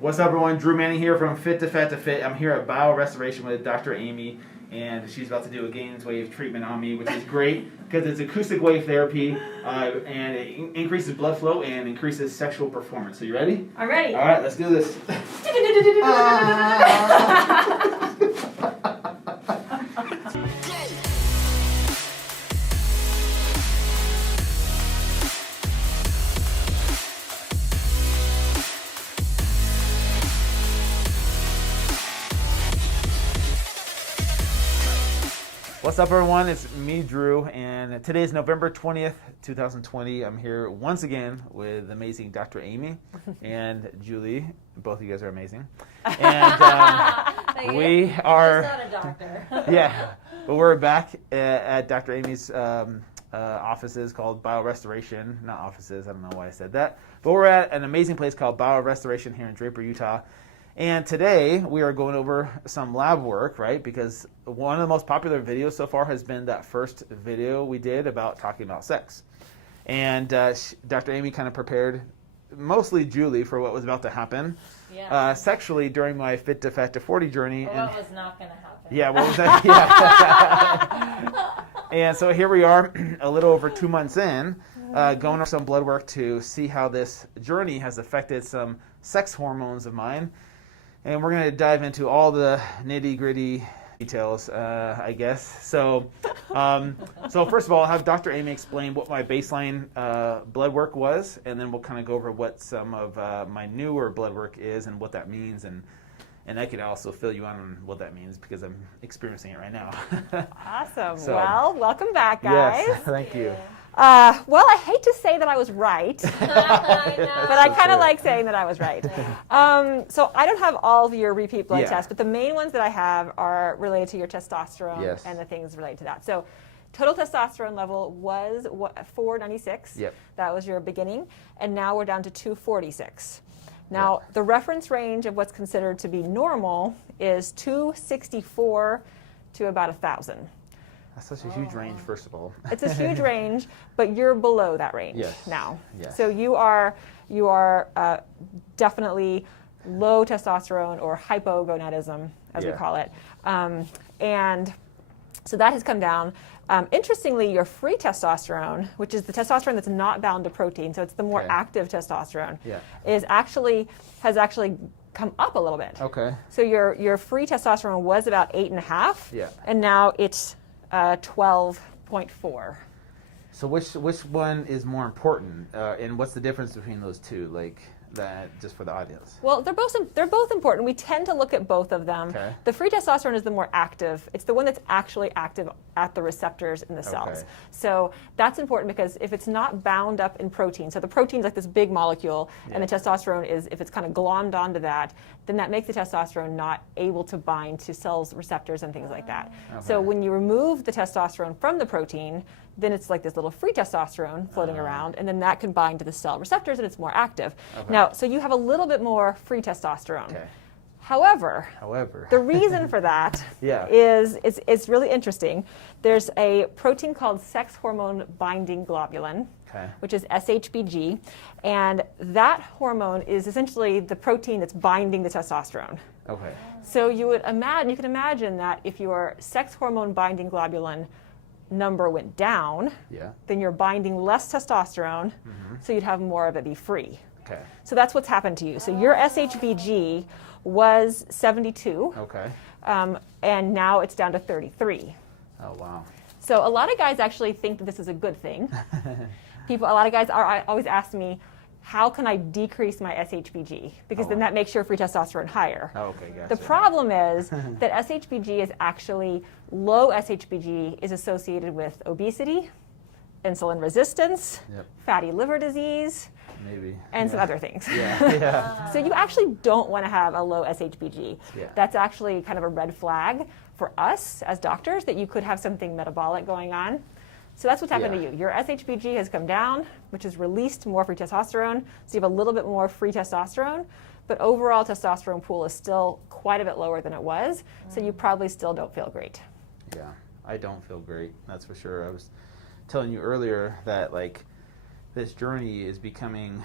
What's up, everyone? Drew Manning here from Fit2Fat2Fit. I'm here at Bio Restoration with Dr. Amy, and she's about to do a Gainswave treatment on me, which is great because it's acoustic wave therapy, and it increases blood flow and increases sexual performance. So you ready? I'm ready. All right, let's do this. What's up, everyone? It's me, Drew, and today is November 20th, 2020. I'm here once again with amazing Dr. Amy and Julie. Both of you guys are amazing. And we are... Just not a doctor. Yeah, but we're back at Dr. Amy's offices called Bio Restoration. Not offices, I don't know why I said that. But we're at an amazing place called Bio Restoration here in Draper, Utah. And today we are going over some lab work, right? Because one of the most popular videos so far has been that first video we did about talking about sex. And Dr. Amy kind of prepared mostly Julie for what was about to happen sexually during my Fit2Fat2Forty Journey. Well, what was not going to happen. Yeah, what was that? Yeah. And so here we are a little over 2 months in, going over some blood work to see how this journey has affected some sex hormones of mine. And we're going to dive into all the nitty-gritty details, I guess. So first of all, I'll have Dr. Amy explain what my baseline blood work was, and then we'll kind of go over what some of my newer blood work is and what that means. And I could also fill you on what that means because I'm experiencing it right now. Awesome. So, well, welcome back, guys. Yes, thank you. Well, I hate to say that I was right, but I kind of like saying that I was right. So I don't have all of your repeat blood tests, but the main ones that I have are related to your testosterone and the things related to that. So total testosterone level was 496. Yep. That was your beginning, and now we're down to 246. Now, the reference range of what's considered to be normal is 264 to about 1,000. That's such a huge range, first of all. It's a huge range, but you're below that range now. Yes. So you are definitely low testosterone or hypogonadism, as we call it. And so that has come down. Interestingly, your free testosterone, which is the testosterone that's not bound to protein, so it's the more active testosterone, has actually come up a little bit. Okay. So your free testosterone was about 8.5, and now it's 12.4. So which one is more important, and what's the difference between those two? Like that, just for the audience. Well, they're both important. We tend to look at both of them. Okay. The free testosterone is the more active. It's the one that's actually active at the receptors in the cells. Okay. So that's important because if it's not bound up in protein, so the protein's like this big molecule, and the testosterone is, if it's kind of glommed onto that, then that makes the testosterone not able to bind to cells' receptors and things like that. Okay. So when you remove the testosterone from the protein, then it's like this little free testosterone floating around, and then that can bind to the cell receptors, and it's more active. Okay. Now, so you have a little bit more free testosterone. Okay. However, the reason for that is it's really interesting. There's a protein called sex hormone binding globulin, which is SHBG, and that hormone is essentially the protein that's binding the testosterone. Okay. So you can imagine that if your sex hormone binding globulin number went down, then you're binding less testosterone, so you'd have more of it be free. Okay. So that's what's happened to you. So your SHBG was 72, and now it's down to 33. Oh, wow. So a lot of guys actually think that this is a good thing. A lot of guys always ask me, how can I decrease my SHBG? Because then that makes your free testosterone higher. Oh, okay, gotcha. The problem is that SHBG is actually, low SHBG is associated with obesity, insulin resistance, fatty liver disease, and some other things. So you actually don't want to have a low SHBG. That's actually kind of a red flag for us as doctors that you could have something metabolic going on. So that's what's happened to you. Your SHBG has come down, which has released more free testosterone. So you have a little bit more free testosterone, but overall testosterone pool is still quite a bit lower than it was. So you probably still don't feel great. Yeah, I don't feel great. That's for sure. I was telling you earlier that like this journey is becoming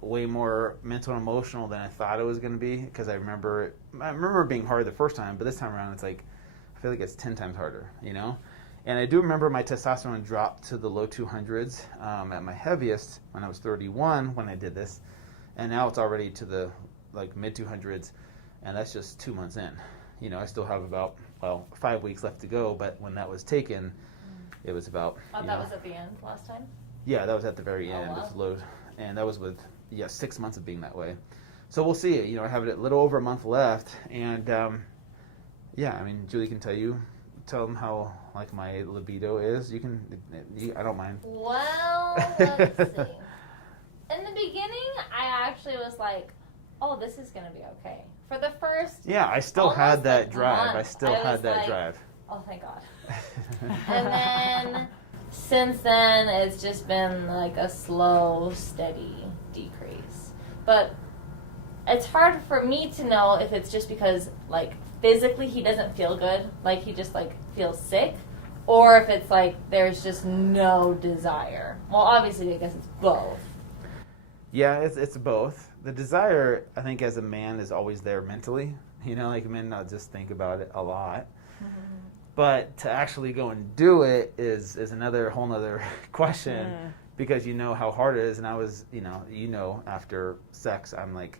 way more mental and emotional than I thought it was going to be, because I remember it being hard the first time, but this time around it's like I feel like it's 10 times harder, you know. And I do remember my testosterone dropped to the low 200s at my heaviest when I was 31 when I did this, and now it's already to the like mid 200s, and that's just 2 months in. You know, I still have about 5 weeks left to go, but when that was taken, it was about. Oh, that was at the end last time? Yeah, that was at the very end. Wow. It was low, and that was with 6 months of being that way. So we'll see. You know, I have a little over a month left, and yeah, I mean, Julie can tell them how like my libido is. I don't mind. Well, let's see. In the beginning, I actually was like, oh, this is going to be okay. For the first. Yeah, I still had that drive. month, I still had that drive. Oh, thank God. And then since then, it's just been like a slow, steady decrease. But it's hard for me to know if it's just because like physically he doesn't feel good, like he just like feels sick, or if it's like there's just no desire. Well, obviously, I guess it's both. Yeah, it's both. The desire, I think, as a man is always there mentally. You know, like men not just think about it a lot. Mm-hmm. But to actually go and do it is another whole nother question, because you know how hard it is. And I was, you know, after sex, I'm like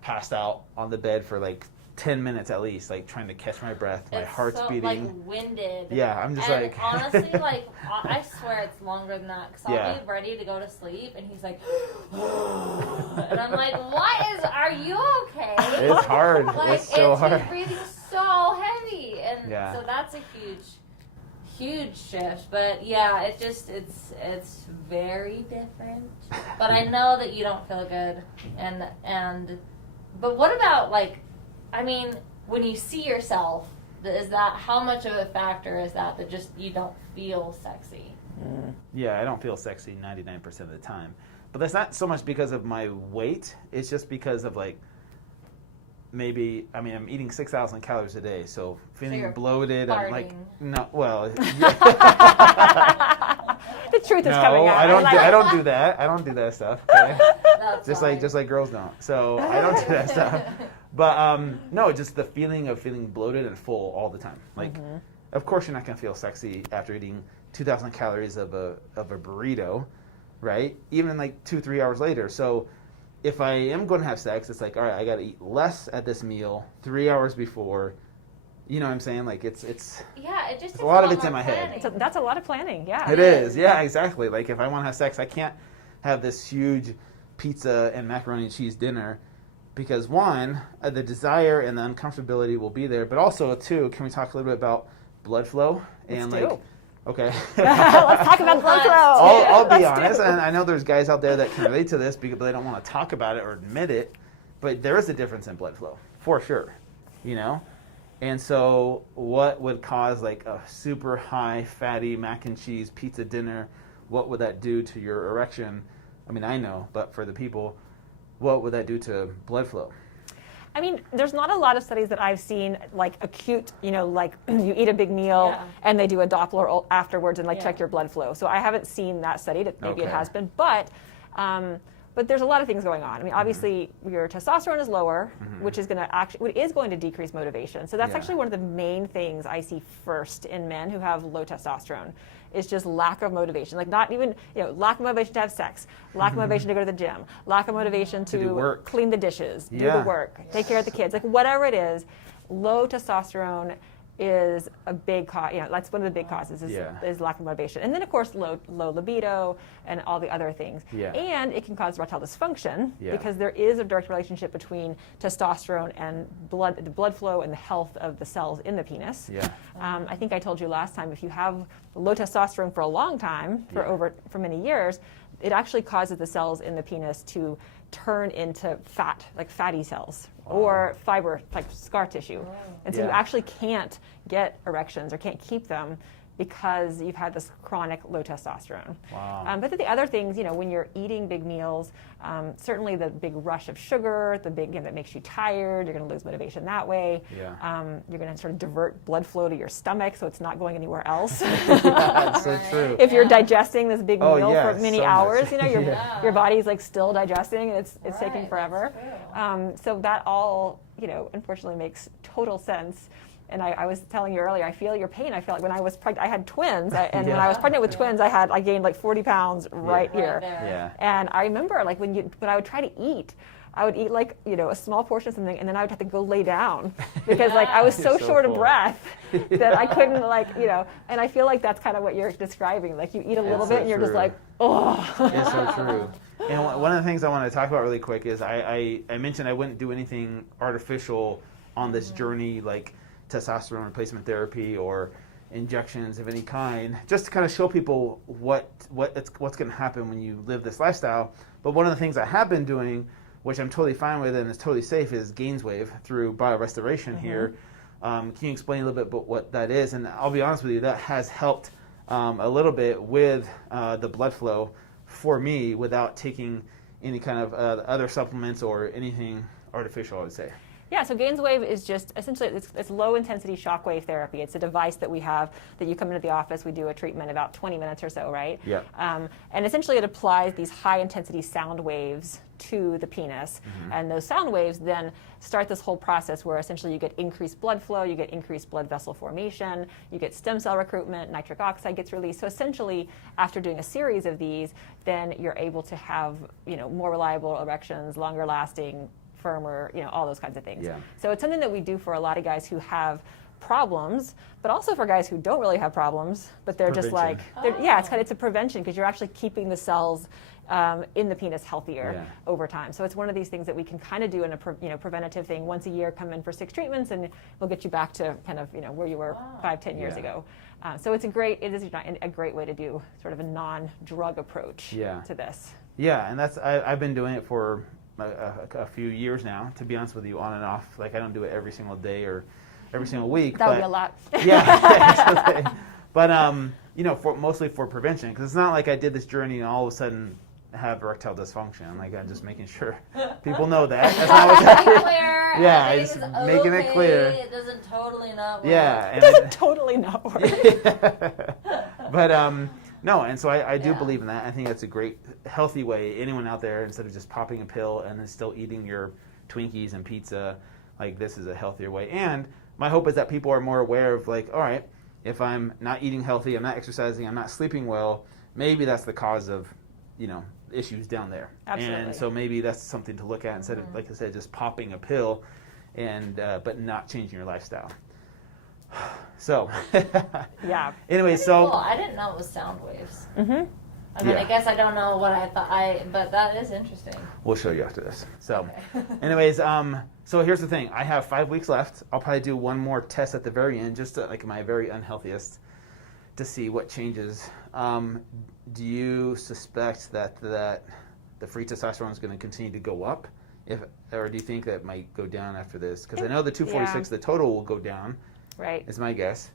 passed out on the bed for like 10 minutes at least, like trying to catch my breath. My heart's beating. Like winded. Yeah, I'm just and like. honestly, like I swear it's longer than that, because I'll be ready to go to sleep, and he's like, and I'm like, are you okay? It's hard. Like, it's so hard. He's breathing so heavy, and so that's a huge shift. But yeah, it's very different. But I know that you don't feel good, but what about like? I mean, when you see yourself, how much of a factor is that just you don't feel sexy? Yeah, I don't feel sexy 99% of the time. But that's not so much because of my weight. It's just because of like, maybe, I mean, I'm eating 6,000 calories a day, so feeling bloated. Farting. I'm like, no, well. The truth is coming out. I don't do that. I don't do that stuff. Okay? just like girls don't. So I don't do that stuff. But no, just the feeling of feeling bloated and full all the time. Like, of course you're not gonna feel sexy after eating 2,000 calories of a burrito, right? Even like 2-3 hours later. So if I am going to have sex, it's like, all right, I got to eat less at this meal 3 hours before. You know what I'm saying? Like it's yeah, it just a lot of it's in my head. That's a lot of planning. Yeah, it is. Yeah, exactly. Like if I want to have sex, I can't have this huge pizza and macaroni and cheese dinner, because one, the desire and the uncomfortability will be there, but also two, can we talk a little bit about blood flow? Okay. Let's talk about blood flow. I'll be honest, and I know there's guys out there that can relate to this, but they don't want to talk about it or admit it, but there is a difference in blood flow, for sure, you know? And so what would cause like a super high fatty mac and cheese pizza dinner, what would that do to your erection? I mean, I know, but for the people, what would that do to blood flow? I mean, there's not a lot of studies that I've seen, like acute, you know, like you eat a big meal and they do a Doppler afterwards and check your blood flow. So I haven't seen that studied. Maybe it has been, but there's a lot of things going on. I mean, obviously your testosterone is lower, which is going to decrease motivation. So that's actually one of the main things I see first in men who have low testosterone. Is just lack of motivation. Like not even, lack of motivation to have sex, lack of motivation to go to the gym, lack of motivation to clean the dishes, do the work, take care of the kids, like whatever it is. Low testosterone is a big cause. That's one of the big causes is lack of motivation. And then of course low libido and all the other things. Yeah. And it can cause erectile dysfunction because there is a direct relationship between testosterone and the blood flow and the health of the cells in the penis. Yeah. I think I told you last time, if you have low testosterone for a long time, for many years, it actually causes the cells in the penis to turn into fat, like fatty cells, or fiber, like scar tissue. And so you actually can't get erections or can't keep them because you've had this chronic low testosterone. Wow. But then the other things, when you're eating big meals, certainly the big rush of sugar, that makes you tired, you're going to lose motivation that way. Yeah. You're going to sort of divert blood flow to your stomach, so it's not going anywhere else. That's so true. If you're digesting this big meal for many so hours, much. your body's like still digesting, and it's taking forever. That's So that all, unfortunately makes total sense. And I was telling you earlier, I feel your pain. I feel like when I was pregnant, I had twins, and when I was pregnant with twins, I gained like 40 pounds right here. there. And I remember like when I would try to eat, I would eat like, a small portion of something, and then I would have to go lay down because like I was so short of breath that I couldn't and I feel like that's kind of what you're describing. Like you eat a little bit and you're just like, oh. It's so true. And one of the things I want to talk about really quick is I mentioned I wouldn't do anything artificial on this journey, like testosterone replacement therapy or injections of any kind, just to kind of show people what's going to happen when you live this lifestyle. But one of the things I have been doing, which I'm totally fine with and is totally safe, is Gainswave through biorestoration here. Can you explain a little bit about what that is? And I'll be honest with you, that has helped a little bit with the blood flow for me without taking any kind of other supplements or anything artificial, I would say. Yeah, so Gainswave is just essentially it's low intensity shockwave therapy. It's a device that we have that you come into the office, we do a treatment about 20 minutes or so, right? Yeah. And essentially it applies these high intensity sound waves to the penis, and those sound waves then start this whole process where essentially you get increased blood flow, you get increased blood vessel formation, you get stem cell recruitment, nitric oxide gets released. So essentially, after doing a series of these, then you're able to have more reliable erections, longer lasting, firmer, all those kinds of things. Yeah. So it's something that we do for a lot of guys who have problems, but also for guys who don't really have problems, but they're just like, it's a prevention because you're actually keeping the cells in the penis healthier over time. So it's one of these things that we can kind of do in a preventative thing. Once a year, come in for 6 treatments, and we'll get you back to kind of where you were 5-10 years ago. So it is a great way to do sort of a non-drug approach to this. Yeah, and I've been doing it for a few years now, to be honest with you, on and off. Like I don't do it every single day or every single week. That would be a lot. Yeah, but mostly for prevention, because it's not like I did this journey and all of a sudden have erectile dysfunction. Like I'm just making sure people know that. That's not what's happening. Yeah, just making it clear. It doesn't totally not work. Yeah, it doesn't totally not work. But no, and so I do believe in that. I think that's a great, healthy way. Anyone out there, instead of just popping a pill and then still eating your Twinkies and pizza, like this is a healthier way. And my hope is that people are more aware of like, all right, if I'm not eating healthy, I'm not exercising, I'm not sleeping well, maybe that's the cause of, issues down there. Absolutely. And so maybe that's something to look at instead of, like I said, just popping a pill and but not changing your lifestyle. So, Anyway, so cool. I didn't know it was sound waves. Mm-hmm. I guess I don't know what I thought. But that is interesting. We'll show you after this. So, anyways, so here's the thing. I have 5 weeks left. I'll probably do one more test at the very end, just to, like my very unhealthiest, to see what changes. Do you suspect that the free testosterone is going to continue to go up, or do you think that might go down after this? Because I know the 246, the total will go down. Right. Is my guess.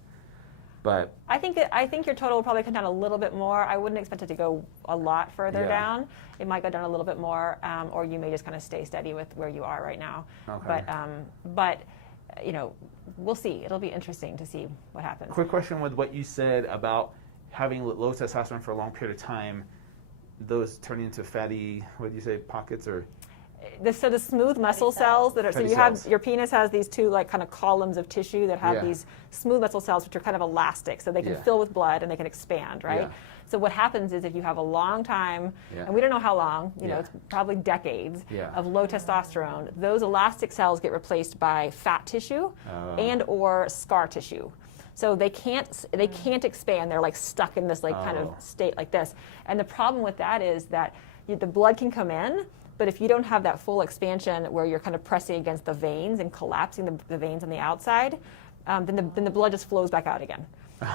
But I think your total will probably come down a little bit more. I wouldn't expect it to go a lot further down. It might go down a little bit more, or you may just kind of stay steady with where you are right now. Okay. But we'll see. It'll be interesting to see what happens. Quick question with what you said about having low testosterone for a long period of time, those turning into fatty, what did you say, pockets or? So the smooth muscle cells that are, so you have, your penis has these two like kind of columns of tissue that have these smooth muscle cells which are kind of elastic, so they can fill with blood and they can expand, right? Yeah. So what happens is if you have a long time, and we don't know how long, it's probably decades of low testosterone, those elastic cells get replaced by fat tissue and or scar tissue. So they can't expand. They're like stuck in this like kind of state like this. And the problem with that is that the blood can come in, but if you don't have that full expansion where you're kind of pressing against the veins and collapsing the veins on the outside, then the blood just flows back out again.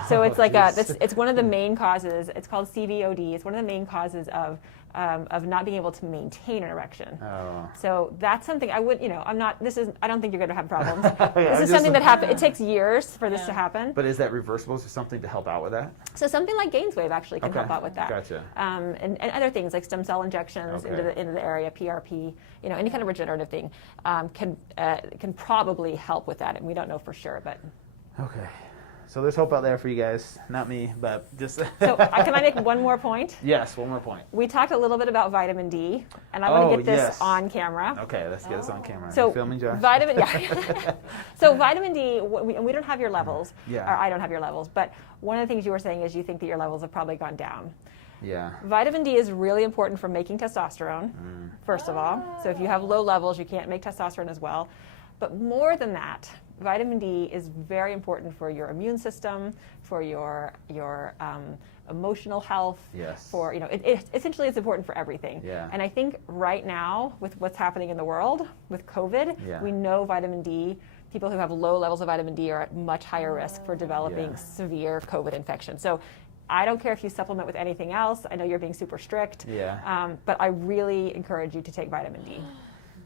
So it's like geez. it's one of the main causes. It's called CVOD. It's one of the main causes of not being able to maintain an erection. Oh. So that's something I would, I don't think you're going to have problems. Yeah, this is something that happens. It takes years for this to happen. But is that reversible? Is there something to help out with that? So something like Gainswave actually can help out with that. Gotcha. And other things like stem cell injections into the area, PRP, any kind of regenerative thing can probably help with that. And we don't know for sure, but. Okay. So there's hope out there for you guys. Not me, but just. So can I make one more point? Yes, one more point. We talked a little bit about vitamin D, and I want to get this on camera. Okay, let's get this on camera. So you filming, Josh? So vitamin D, we don't have your levels. Yeah. Or I don't have your levels, but one of the things you were saying is you think that your levels have probably gone down. Yeah. Vitamin D is really important for making testosterone, first of all. So if you have low levels, you can't make testosterone as well. But more than that, vitamin D is very important for your immune system, for your emotional health. Yes. For essentially it's important for everything. Yeah. And I think right now with what's happening in the world with COVID, we know vitamin D. People who have low levels of vitamin D are at much higher risk for developing severe COVID infection. So I don't care if you supplement with anything else. I know you're being super strict. Yeah. But I really encourage you to take vitamin D.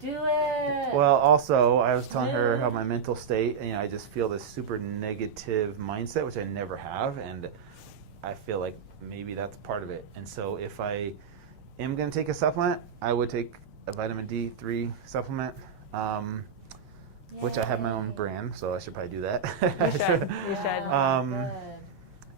Do it. Well, also, I was telling her how my mental state, I just feel this super negative mindset, which I never have, and I feel like maybe that's part of it. And so if I am going to take a supplement, I would take a vitamin D3 supplement, which I have my own brand, so I should probably do that. You should.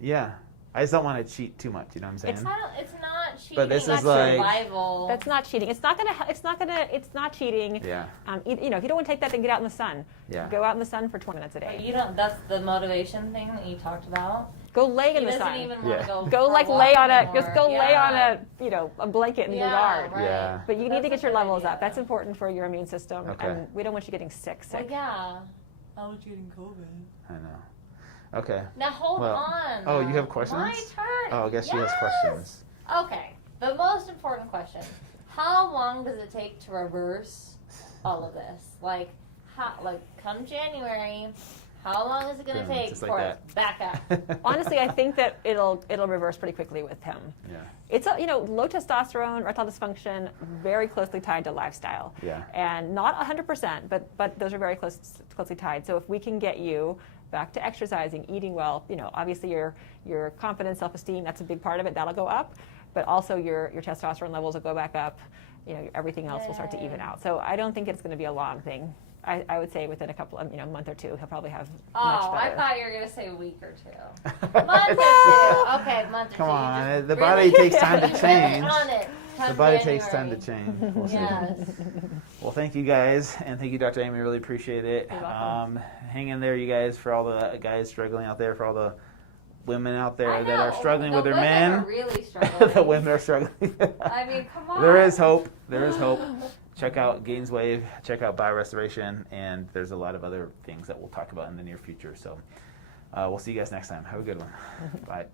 Yeah. I just don't want to cheat too much, you know what I'm saying? It's not cheating. But this that's is like survival. That's not cheating. It's not cheating. Yeah. If you don't want to take that, then get out in the sun. Yeah. Go out in the sun for 20 minutes a But day. you don't. That's the motivation thing that you talked about. Go lay in the He sun. doesn't even want to go. Go for like a walk lay on anymore. lay on a blanket in your yard. Right. Yeah. But you need to That's get your a good levels idea. up. That's important for your immune system. Okay. And we don't want you getting sick. Well, yeah. I want you getting COVID. I know. Okay. Now hold on. Oh, you have questions? My turn. Oh, I guess she has questions. Okay. The most important question: how long does it take to reverse all of this? Like come January, how long is it going to take just like for it back up? Honestly, I think that it'll reverse pretty quickly with him. Yeah. It's low testosterone, erectile dysfunction, very closely tied to lifestyle. Yeah. And not 100%, but those are very closely tied. So if we can get you back to exercising, eating well, obviously your confidence, self-esteem, that's a big part of it. That'll go up, but also your testosterone levels will go back up. Everything else will start to even out. So I don't think it's going to be a long thing. I would say within a couple of, month or two, he'll probably have much better. I thought you were going to say a week or two. Month or two. Okay, month or two. Come on, Just the really- body takes time to really change. on it. The Come body January. takes time to change. We'll see. Yes. Well, thank you guys, and thank you, Dr. Amy. Really appreciate it. You're welcome. Hang in there, you guys, for all the guys struggling out there, for all the women out there I that are know. struggling with their The women men. are really struggling. The women are struggling. I mean, come on. There is hope. There is hope. Check out Gainswave. Check out Biorestoration, and there's a lot of other things that we'll talk about in the near future. So we'll see you guys next time. Have a good one. Bye.